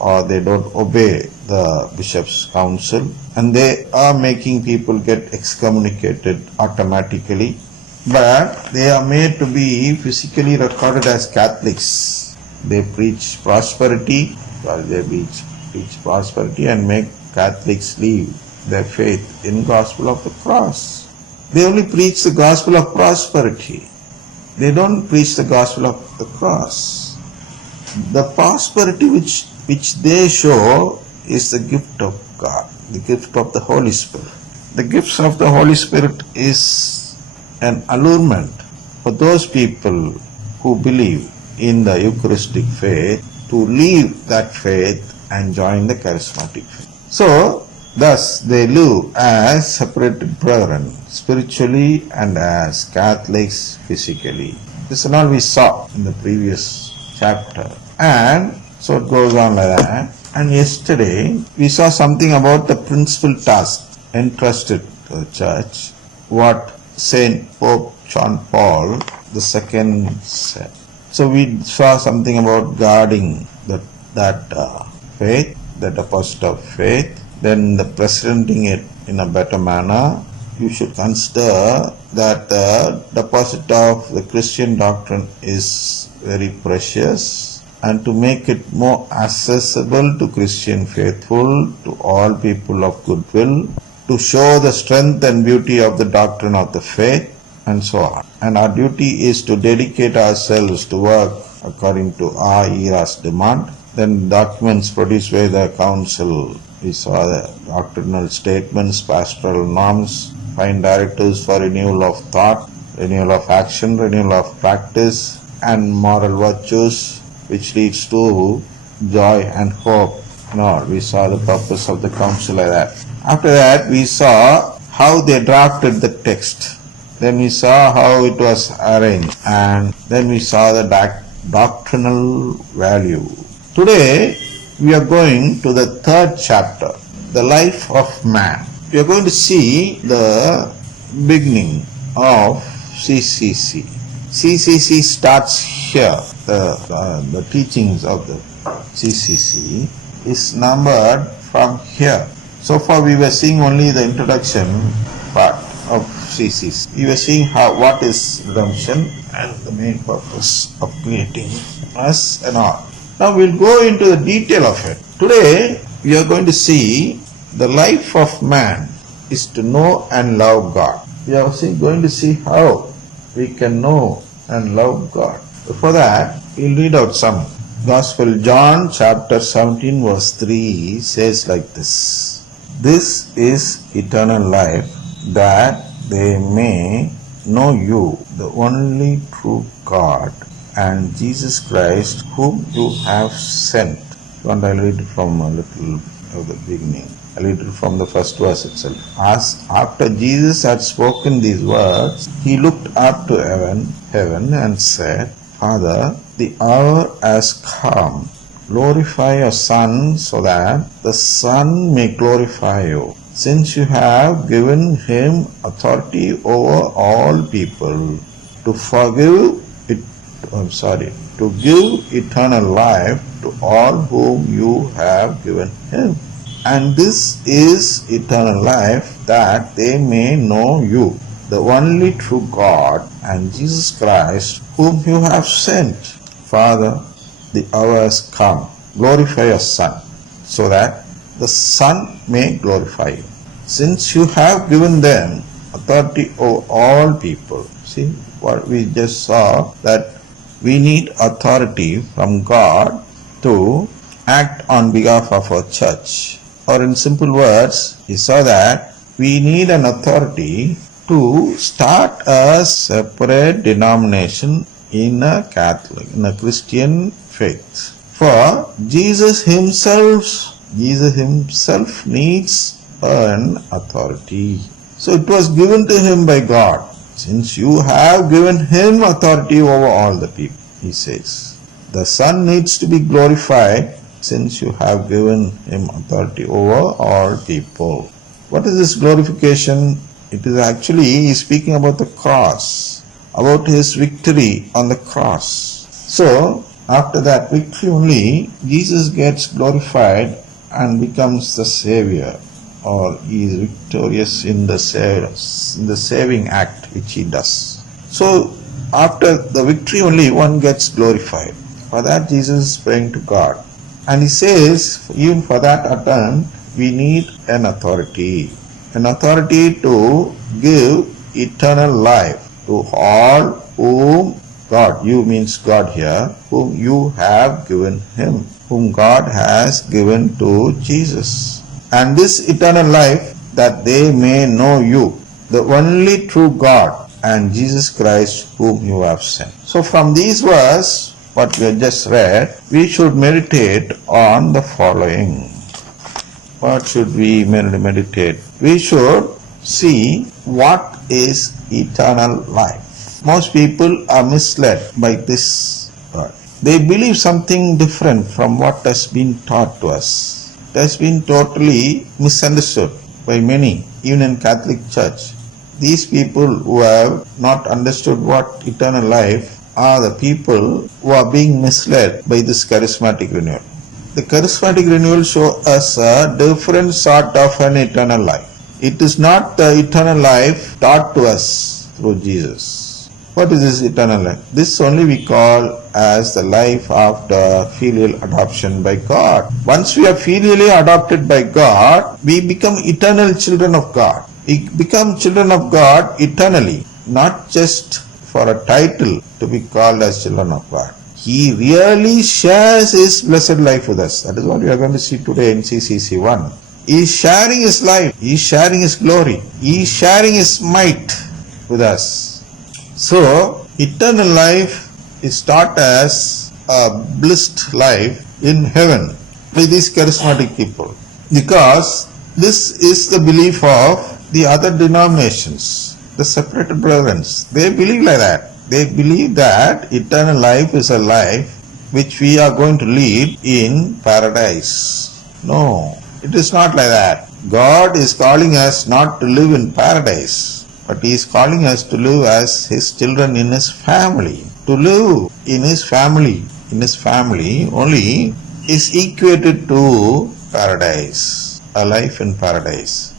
or they don't obey the bishop's counsel, and they are making people get excommunicated automatically, but they are made to be physically recorded as Catholics. They preach prosperity, and make Catholics leave their faith in gospel of the cross. They only preach the gospel of prosperity. They don't preach the gospel of the cross. The prosperity which they show is the gift of God, the gift of the Holy Spirit. The gifts of the Holy Spirit is an allurement for those people who believe in the Eucharistic faith to leave that faith and join the charismatic faith. So, thus they live as separated brethren, spiritually and as Catholics physically. This is all we saw in the previous chapter. And so it goes on like that. And yesterday we saw something about the principal task entrusted to the church, what Saint Pope John Paul II said. So we saw something about guarding that faith, that deposit of faith, then the presenting it in a better manner. You should consider that the deposit of the Christian doctrine is very precious, and to make it more accessible to Christian faithful, to all people of goodwill, to show the strength and beauty of the doctrine of the faith, and so on. And our duty is to dedicate ourselves to work according to our era's demand. Then documents produced by the Council, we saw the doctrinal statements, pastoral norms, fine directives for renewal of thought, renewal of action, renewal of practice, and moral virtues, which leads to joy and hope. We saw the purpose of the council like that. After that, we saw how they drafted the text. Then we saw how it was arranged, and then we saw the doctrinal value. Today, we are going to the third chapter, the life of man. We are going to see the beginning of CCC. CCC starts here. The teachings of the CCC is numbered from here. So far we were seeing only the introduction part of CCC. We were seeing what is redemption and the main purpose of creating us and all. Now we'll go into the detail of it. Today we are going to see the life of man is to know and love God. We are going to see how we can know and love God. Before that, we'll read out some. Gospel John chapter 17 verse 3 says like this. This is eternal life, that they may know you, the only true God, and Jesus Christ, whom you have sent. And I'll read it from a little of the beginning. I'll read it from the first verse itself. As after Jesus had spoken these words, he looked up to heaven and said, Father, the hour has come. Glorify your Son, so that the Son may glorify you, since you have given him authority over all people, to give eternal life to all whom you have given him. And this is eternal life, that they may know you, the only true God, and Jesus Christ, whom you have sent. Father, the hour has come. Glorify your Son, so that the Son may glorify you, since you have given them authority over all people. See what we just saw, that we need authority from God to act on behalf of our church. Or in simple words, we saw that we need an authority to start a separate denomination in a Christian faith. For Jesus himself needs an authority. So it was given to him by God. Since you have given him authority over all the people, he says. The Son needs to be glorified, since you have given him authority over all people. What is this glorification? It is actually speaking about the cross, about his victory on the cross. So, After that victory only, Jesus gets glorified and becomes the Savior, or he is victorious in the saving act which he does. So after the victory only one gets glorified. For that Jesus is praying to God. And he says, even for that attempt, we need an authority. An authority to give eternal life to all whom God, you means God here, whom you have given him, whom God has given to Jesus. And this eternal life, that they may know you, the only true God, and Jesus Christ whom you have sent. So from these verses, what we have just read, we should meditate on the following. What should we meditate? We should see what is eternal life. Most people are misled by this word. They believe something different from what has been taught to us. It has been totally misunderstood by many, even in Catholic Church. These people who have not understood what eternal life are the people who are being misled by this charismatic renewal. The charismatic renewal shows us a different sort of an eternal life. It is not the eternal life taught to us through Jesus. What is this eternal life? This only we call as the life after filial adoption by God. Once we are filially adopted by God, we become eternal children of God. We become children of God eternally, not just for a title to be called as children of God. He really shares his blessed life with us. That is what we are going to see today in CCC 1. He is sharing his life. He is sharing his glory. He is sharing his might with us. So, eternal life is taught as a blessed life in heaven by these charismatic people. Because this is the belief of the other denominations, the separated brethren. They believe like that. They believe that eternal life is a life which we are going to lead in paradise. No, it is not like that. God is calling us not to live in paradise, but he is calling us to live as his children in his family. To live in his family only is equated to paradise, a life in paradise.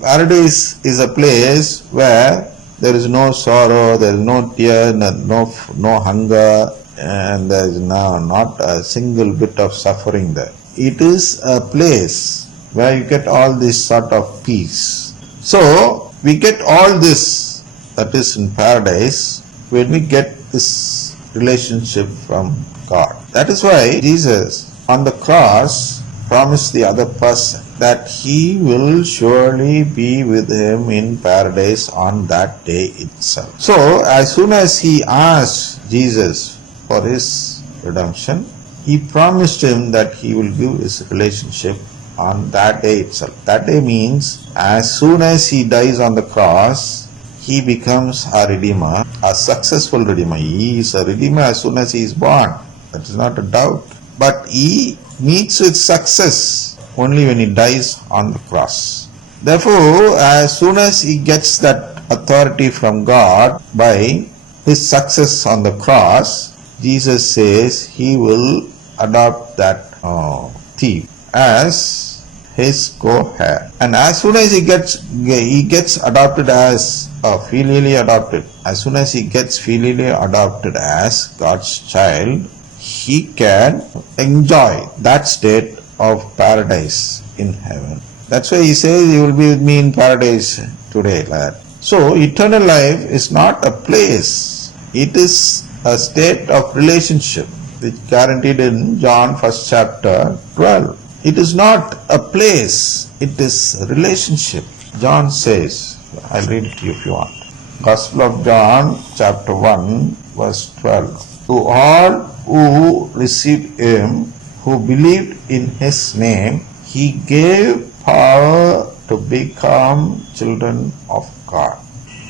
Paradise is a place where there is no sorrow, there is no tear, no hunger, and there is not a single bit of suffering there. It is a place where you get all this sort of peace. So, we get all this that is in paradise when we get this relationship from God. That is why Jesus on the cross promised the other person that he will surely be with him in paradise on that day itself. So, as soon as he asked Jesus for his redemption, he promised him that he will give his relationship on that day itself. That day means as soon as he dies on the cross, he becomes a redeemer, a successful redeemer. He is a redeemer as soon as he is born. That is not a doubt. But he meets with success only when he dies on the cross. Therefore, as soon as he gets that authority from God by his success on the cross, Jesus says he will adopt that thief as his co-heir. And as soon as he gets adopted as filially adopted, as soon as he gets filially adopted as God's child, he can enjoy that state of paradise in heaven. That's why he says, you will be with me in paradise today, lad. So, eternal life is not a place. It is a state of relationship, which guaranteed in John 1st chapter 12. It is not a place. It is a relationship. John says, I'll read it to you if you want. Gospel of John chapter 1 verse 12. To all who received him, who believed in his name, he gave power to become children of God.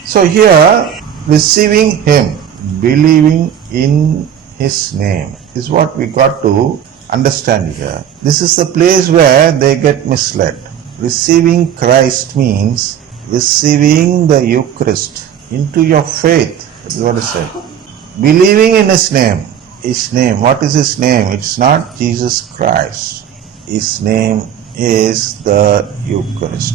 So here, receiving him, believing in his name is what we got to understand here. This is the place where they get misled. Receiving Christ means receiving the Eucharist into your faith. That is what it said. Believing in his name. His name. What is His name? It's not Jesus Christ. His name is the Eucharist.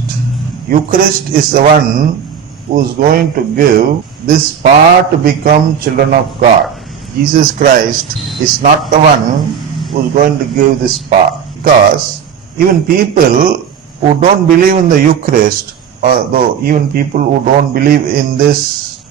Eucharist is the one who is going to give this power to become children of God. Jesus Christ is not the one who is going to give this power, because even people who don't believe in the Eucharist, although even people who don't believe in this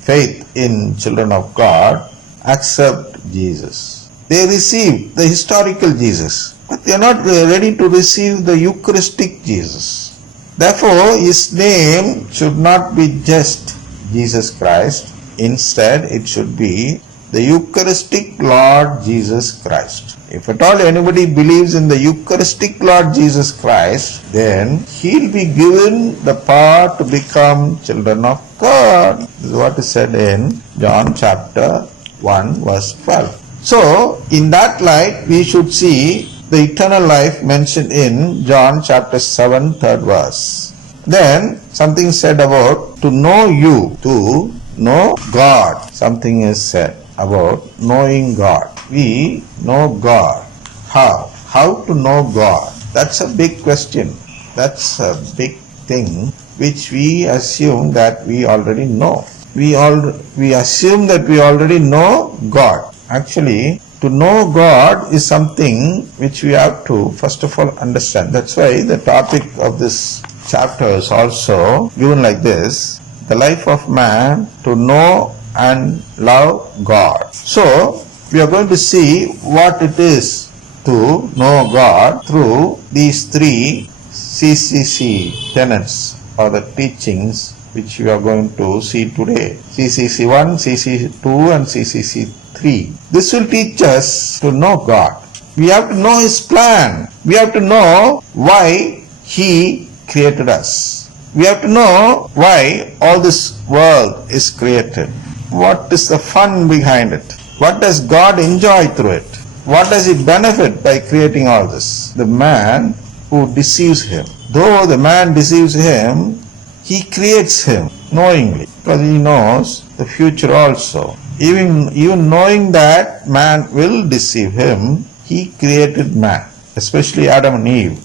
faith in children of God, accept Jesus. They receive the historical Jesus, but they are not ready to receive the Eucharistic Jesus. Therefore, His name should not be just Jesus Christ. Instead, it should be the Eucharistic Lord Jesus Christ. If at all anybody believes in the Eucharistic Lord Jesus Christ, then he'll be given the power to become children of God. This is what is said in John chapter 1 verse 12. So, in that light, we should see the eternal life mentioned in John chapter 7 third verse. Then, something said about to know you, to know God. Something is said about knowing God. We know God. How? How to know God? That's a big question. That's a big thing which we assume that we already know. We assume that we already know God. Actually, to know God is something which we have to first of all understand. That's why the topic of this chapter is also given like this: the life of man to know and love God. So, we are going to see what it is to know God through these three CCC tenets or the teachings which we are going to see today. CCC 1, CCC 2 and CCC 3. This will teach us to know God. We have to know His plan. We have to know why He created us. We have to know why all this world is created. What is the fun behind it? What does God enjoy through it? What does He benefit by creating all this? The man who deceives him. Though the man deceives him, he creates him knowingly, because he knows the future also. Even knowing that man will deceive him, he created man, especially Adam and Eve.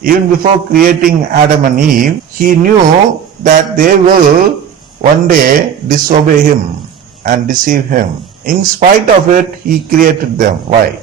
Even before creating Adam and Eve, he knew that they will one day disobey him and deceive him. In spite of it, he created them. Why?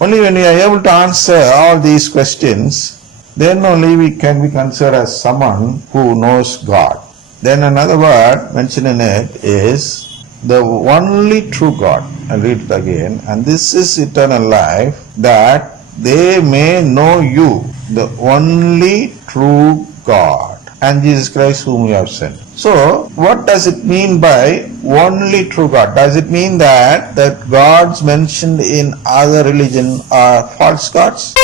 Only when we are able to answer all these questions, then only we can be considered as someone who knows God. Then another word mentioned in it is the only true God. I'll read it again. And this is eternal life, that they may know you, the only true God, and Jesus Christ whom you have sent. So, what does it mean by only true God? Does it mean that gods mentioned in other religion are false gods?